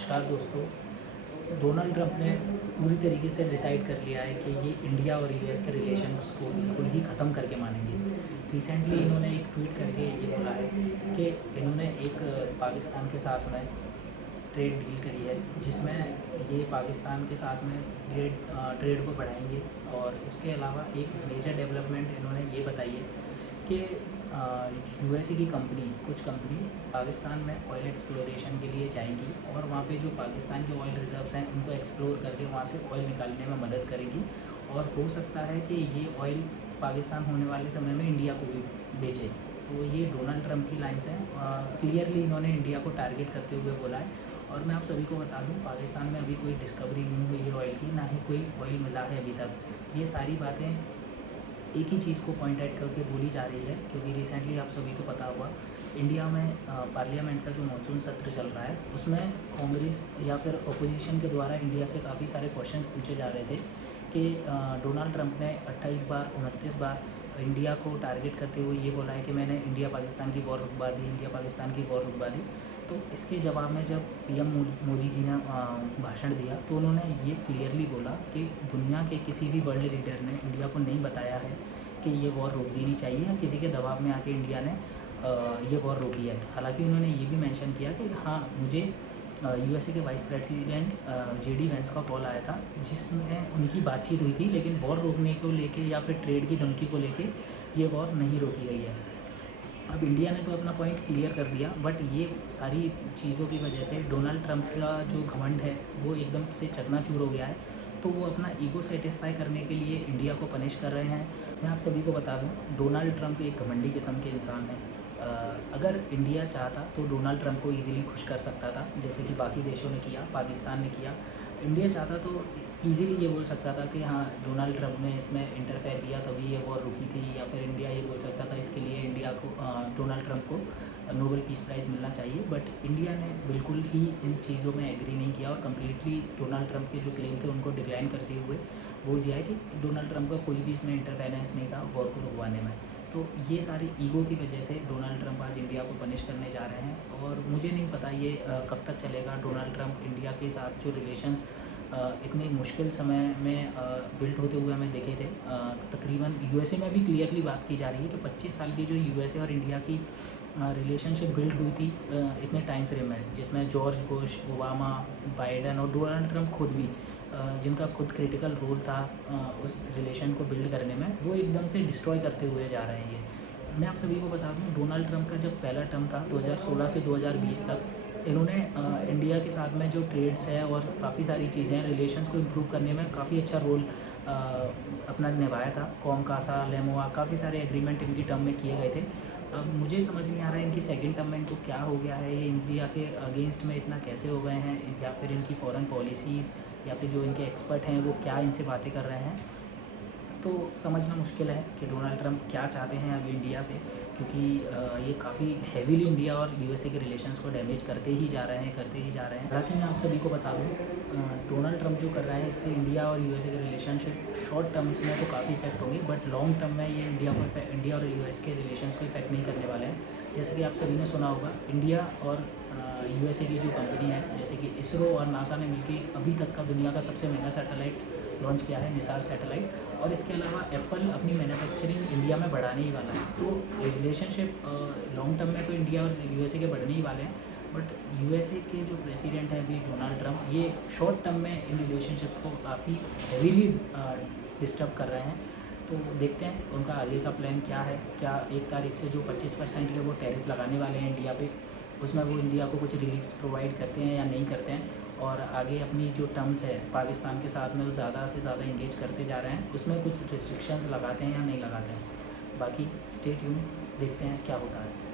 नमस्कार दोस्तों। Donald Trump ने पूरी तरीके से डिसाइड कर लिया है कि ये इंडिया और यूएस के रिलेशंस को बिल्कुल ही ख़त्म करके मानेंगे। रिसेंटली इन्होंने एक ट्वीट करके ये बोला है कि इन्होंने एक पाकिस्तान के साथ में ट्रेड डील करी है, जिसमें ये पाकिस्तान के साथ में ट्रेड को बढ़ाएंगे। और उसके अलावा एक मेजर डेवलपमेंट इन्होंने ये बताई है कि यूएसए की कुछ कंपनी पाकिस्तान में ऑयल एक्सप्लोरेशन के लिए जाएंगी और वहाँ पे जो पाकिस्तान के ऑयल रिजर्व्स हैं उनको एक्सप्लोर करके वहाँ से ऑयल निकालने में मदद करेगी। और हो सकता है कि ये ऑयल पाकिस्तान होने वाले समय में इंडिया को भी बेचे। तो ये डोनाल्ड ट्रंप की लाइन्स हैं। क्लियरली इन्होंने इंडिया को टारगेट करते हुए बोला है। और मैं आप सभी को बता दूं, पाकिस्तान में अभी कोई डिस्कवरी नहीं हुई है ऑयल की, ना ही कोई ऑयल मिला है अभी तक। ये सारी बातें एक ही चीज़ को पॉइंट आउट करके बोली जा रही है, क्योंकि रिसेंटली आप सभी को पता हुआ इंडिया में पार्लियामेंट का जो मानसून सत्र चल रहा है उसमें कांग्रेस या फिर अपोजिशन के द्वारा इंडिया से काफ़ी सारे क्वेश्चंस पूछे जा रहे थे कि डोनाल्ड ट्रंप ने 28 बार 29 बार इंडिया को टारगेट करते हुए ये बोला है कि मैंने इंडिया पाकिस्तान की वॉर रुकवा दी, इंडिया पाकिस्तान की वॉर रुकवा दी। तो इसके जवाब में जब पीएम मोदी जी ने भाषण दिया तो उन्होंने ये क्लियरली बोला कि दुनिया के किसी भी वर्ल्ड लीडर ने इंडिया को नहीं बताया है कि ये वॉर रोक देनी चाहिए या किसी के दबाव में आके इंडिया ने ये वॉर रोकी है। हालांकि उन्होंने ये भी मेंशन किया कि हाँ, मुझे यूएसए के वाइस प्रेसिडेंट जेडी वेंस का कॉल आया था जिसमें उनकी बातचीत हुई थी, लेकिन वॉर रोकने को लेके या फिर ट्रेड की धमकी को लेके ये वॉर नहीं रोकी गई है। अब इंडिया ने तो अपना पॉइंट क्लियर कर दिया, बट ये सारी चीज़ों की वजह से डोनाल्ड ट्रंप का जो घमंड है वो एकदम से चकनाचूर हो गया है। तो वो अपना ईगो सेटिस्फाई करने के लिए इंडिया को पनिश कर रहे हैं। मैं आप सभी को बता दूं, डोनाल्ड ट्रंप एक घमंडी किस्म के इंसान हैं। अगर इंडिया चाहता तो डोनाल्ड ट्रंप को ईज़िली खुश कर सकता था, जैसे कि बाकी देशों ने किया, पाकिस्तान ने किया। इंडिया चाहता तो ईज़िली ये बोल सकता था कि हाँ, डोनाल्ड ट्रंप ने इसमें इंटरफेयर किया तभी ये वॉर रुकी थी, या फिर इंडिया ये बोल सकता था इसके लिए इंडिया को डोनाल्ड ट्रंप को नोबेल पीस प्राइज़ मिलना चाहिए। बट इंडिया ने बिल्कुल ही इन चीज़ों में एग्री नहीं किया और कम्प्लीटली डोनाल्ड ट्रंप के जो क्लेम थे उनको डिक्लाइन करते हुए बोल दिया है कि डोनाल्ड ट्रंप का कोई भी इसमें इंटरफेरेंस नहीं था वॉर को रुकवाने में। तो ये सारी ईगो की वजह से डोनाल्ड ट्रंप आज इंडिया को पनिश करने जा रहे हैं। और मुझे नहीं पता ये कब तक चलेगा। डोनाल्ड ट्रंप इंडिया के साथ जो रिलेशंस इतने मुश्किल समय में बिल्ड होते हुए हमें देखे थे। तकरीबन यूएसए में भी क्लियरली बात की जा रही है कि 25 साल की जो यूएसए और इंडिया की रिलेशनशिप बिल्ड हुई थी इतने टाइम फ्रेम में, जिसमें जॉर्ज बुश, ओबामा, बाइडन और डोनाल्ड ट्रंप खुद भी जिनका खुद क्रिटिकल रोल था उस रिलेशन को बिल्ड करने में, वो एकदम से डिस्ट्रॉय करते हुए जा रहे हैं। ये मैं आप सभी को बता दूं, डोनाल्ड ट्रंप का जब पहला टर्म था 2016 से 2020 तक, इन्होंने इंडिया के साथ में जो ट्रेड्स है और काफ़ी सारी चीज़ें हैं, रिलेशंस को इम्प्रूव करने में काफ़ी अच्छा रोल अपना निभाया था। कॉम कासा, लेमोआ, काफ़ी सारे एग्रीमेंट इनकी टर्म में किए गए थे। अब मुझे समझ नहीं आ रहा है इनकी सेकंड टर्म में इनको क्या हो गया है, ये इंडिया के अगेंस्ट में इतना कैसे हो गए हैं, या फिर इनकी फॉरेन पॉलिसीज़ या फिर जो इनके एक्सपर्ट हैं वो क्या इनसे बातें कर रहे हैं। तो समझना मुश्किल है कि डोनाल्ड ट्रंप क्या चाहते हैं अब इंडिया से, क्योंकि ये काफ़ी हैवीली इंडिया और यूएसए के रिलेशंस को डैमेज करते ही जा रहे हैं। हालांकि मैं आप सभी को बता दूं, डोनाल्ड ट्रंप जो कर रहे हैं इससे इंडिया और यूएसए के रिलेशनशिप शॉर्ट टर्म्स में तो काफ़ी इफेक्ट होंगे, बट लॉन्ग टर्म में ये इंडिया और यूएस के रिलेशंस को इफेक्ट नहीं करने वाले हैं। जैसे कि आप सभी ने सुना होगा, इंडिया और यूएसए की जो कंपनी है जैसे कि इसरो और नासा ने मिलकर अभी तक का दुनिया का सबसे महंगा सैटेलाइट लॉन्च किया है, निसार सैटेलाइट। और इसके अलावा एप्पल अपनी मैन्युफैक्चरिंग इंडिया में बढ़ाने ही वाला है। तो रिलेशनशिप लॉन्ग टर्म में तो इंडिया और यूएसए के बढ़ने ही वाले हैं, बट यूएसए के जो प्रेसिडेंट है अभी डोनाल्ड ट्रंप, ये शॉर्ट टर्म में इन रिलेशनशिप्स को काफ़ी हैवीली डिस्टर्ब कर रहे हैं। तो देखते हैं उनका आगे का प्लान क्या है। क्या 1 तारीख से जो 25% के वो टैरिफ लगाने वाले हैं इंडिया पे, उसमें वो इंडिया को कुछ रिलीफ्स प्रोवाइड करते हैं या नहीं करते हैं, और आगे अपनी जो टर्म्स है पाकिस्तान के साथ में वो ज़्यादा से ज़्यादा इंगेज करते जा रहे हैं, उसमें कुछ रिस्ट्रिक्शंस लगाते हैं या नहीं लगाते हैं। बाकी स्टे ट्यून, देखते हैं क्या होता है।